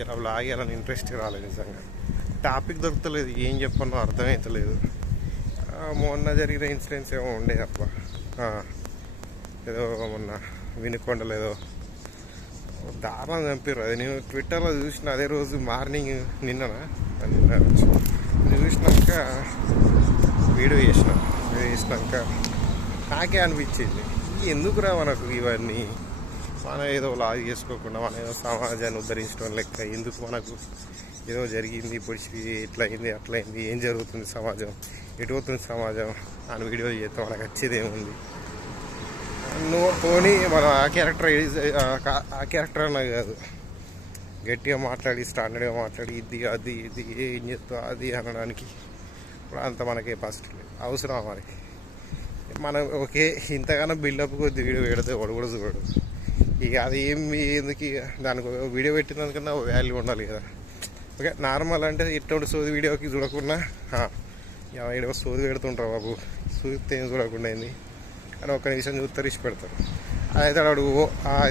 ఇలా blog interest రాలేదు నిజంగా. టాపిక్ దొరుకుతలేదు ఏం చెప్పానో అర్థమవుతలేదు మొన్న జరిగిన ఇన్సిడెంట్స్ ఏమో ఉండే అప్ప ఏదో మొన్న వినుకొండలో ఏదో దారుణం చంపారు అది నేను ట్విట్టర్లో చూసిన అదే రోజు మార్నింగ్ నిన్ననా? నిన్న చూసినాక వీడియో చేసిన. వీడియో చేసినాక నాకే అనిపించింది. ఎందుకురా మనకు ఇవన్నీ? మనం ఏదో లాగ్ చేసుకోకుండా మనం ఏదో సమాజాన్ని ఉద్ధరించడం లెక్క ఎందుకు మనకు ఏదో జరిగింది పొడిచి ఇట్లా అయింది ఏం జరుగుతుంది సమాజం ఎటు అవుతుంది సమాజం అని వీడియో చేస్తే మనకు వచ్చేది ఏముంది? నువ్వు పోనీ మనం ఆ క్యారెక్టర్ ఆ క్యారెక్టర్ అన్నా కాదు. గట్టిగా మాట్లాడి స్టాండర్డ్గా మాట్లాడి ఇది అది ఇది ఏం చేస్తావు అది అనడానికి ఇప్పుడు అంత మనకే ఫస్ట్ అవసరం మనకి? మనం ఓకే ఇంతగానో బిల్డప్ కొద్ది వీడియో పెడితే వాడు కూడా చూడడు. ఇక అది ఏం ఎందుకు ఇక దానికి వీడియో పెట్టినందుకన్నా వాల్యూ ఉండాలి కదా. ఓకే నార్మల్ అంటే ఇటువంటి సోది వీడియోకి చూడకుండా వీడియో సోది పెడుతుంటారు బాబు. చూస్తే ఏం చూడకుండా ఏంది? అని ఒక నిమిషం చూస్తారు ఇచ్చి పెడతారు. అయితే అడుగు ఓ,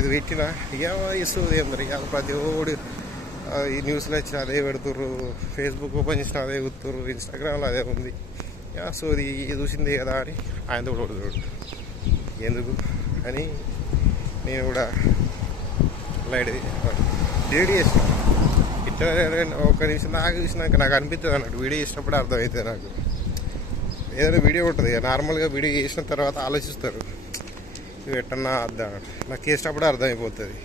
పెట్టిన ఇక ఇస్తుంది ఏం మరి? ఇక ప్రతి ఓడు ఈ న్యూస్లో వచ్చిన అదే పెడుతుర్రు ఫేస్బుక్ ఓపెన్ చేసిన అదే కుతుర్రు ఇన్స్టాగ్రామ్లో అదే ఉంది. ఇక సో ఇది చూసింది కదా అని ఆయన కూడా చూడు. ఎందుకు? అని నేను కూడా లైట్ వీడియో చేసిన ఇట్లా ఒక నిమిషం నాకు చూసినాక నాకు అనిపిస్తుంది అన్నట్టు. వీడియో చేసినప్పుడు అర్థమవుతుంది నాకు. ఏదైనా వీడియో ఉంటుంది ఇక నార్మల్గా వీడియో చేసిన తర్వాత ఆలోచిస్తారు. ఇవి ఎట్టన్నా అర్థం నాకు చేసినప్పుడు అర్థమైపోతుంది.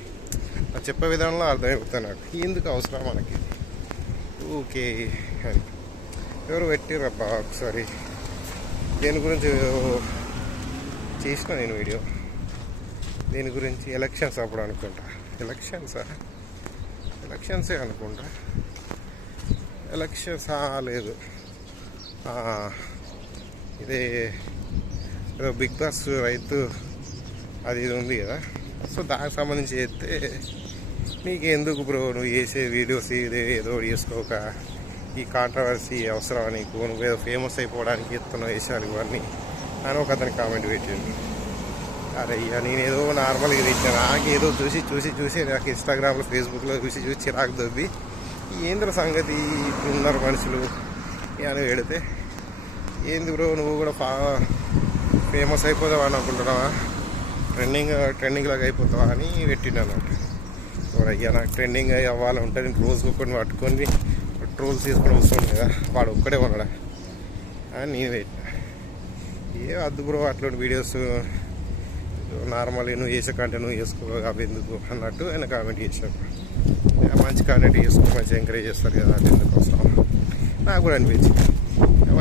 నాకు చెప్పే విధానంలో అర్థమైపోతుంది నాకు. ఎందుకు అవసరం మనకి? ఓకే అని. ఎవరు పెట్టిరబ్బా ఒకసారి? దేని గురించి చేసిన నేను వీడియో? దీని గురించి ఎలక్షన్స్ అప్పుడు అనుకుంటా. ఎలక్షన్సా ఎలక్షన్సే అనుకుంటా. ఎలక్షన్స్ లేదు. ఇదే ఏదో బిగ్ బాస్ రైతు అది ఇది ఉంది కదా. సో దానికి సంబంధించి చేస్తే నీకు ఎందుకు బ్రో నువ్వు చేసే వీడియోస్ ఇదే ఏదో ఒకటి చేసుకోక? ఈ కాంట్రవర్సీ అవసరం నీకు? నువ్వు ఏదో ఫేమస్ అయిపోవడానికి ఎత్తున్న వేసాలు ఇవన్నీ అని ఒక అతని కామెంట్ పెట్టింది అరే ఇక నేనేదో నార్మల్గా పెట్టాను నాకు ఏదో చూసి చూసి చూసి నాకు ఇన్స్టాగ్రామ్లో ఫేస్బుక్లో చూసి చూసి చిరాకు దొబ్బి ఏంద్ర సంగతి ఇప్పుడు ఉన్నారు మనుషులు అని పెడితే ఏంది బ్రో నువ్వు కూడా ఫా ఫేమస్ అయిపోదావా అని అనుకుంటున్నావా? ట్రెండింగ్ ట్రెండింగ్లాగా అయిపోతావా అని పెట్టినాను అయ్యా నాకు ట్రెండింగ్ అయ్యి అవ్వాలి ఉంటుంది నేను రోజు ఒక్కడిని పట్టుకొని ట్రోల్స్ చేసుకొని వస్తుంది కదా వాడు ఒక్కడే ఉన్నాడా? అని నేను పెట్టిన. ఏ వద్దు బ్రో అట్లాంటి వీడియోస్ నార్మల్ నువ్వు చేసే కంటెంట్ నువ్వు చేసుకో అవి ఎందుకు అన్నట్టు ఆయన కామెంట్ చేశాడు. మంచి కాంటెంట్ చేసుకో మంచి ఎంకరేజ్ చేస్తారు కదా అది ఎందుకు నాకు కూడా అనిపించింది.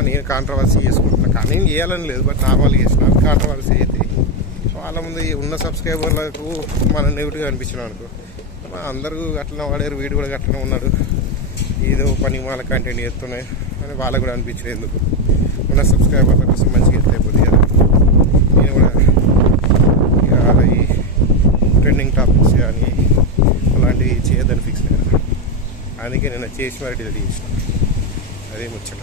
నేను కాంట్రవర్సీ చేసుకుంటున్నా కానీ నేను చేయాలని లేదు బట్ నార్మల్గా చేసిన కాంట్రవర్సీ అయితే. వాళ్ళ ముందు ఉన్న సబ్స్క్రైబర్లకు మనం నెగిటివ్గా అనిపించినాం అనుకో. అందరూ అట్లా వాడారు వీడు కూడా అట్లనే ఉన్నాడు. ఏదో పని వాళ్ళ కంటెంట్ చేస్తున్నాయి అని వాళ్ళకు కూడా అనిపించలేదు ఎందుకు? ఉన్న సబ్స్క్రైబర్ల కోసం మంచి ఎత్తే అయిపోతుంది కదా నేను కూడా ఇక ఈ ట్రెండింగ్ టాపిక్స్ కానీ అది చేయొద్దని ఫిక్స్ అయ్యాను అందుకే నేను చేసి మరి డెలివరీ చేసిన. అదే ముచ్చట.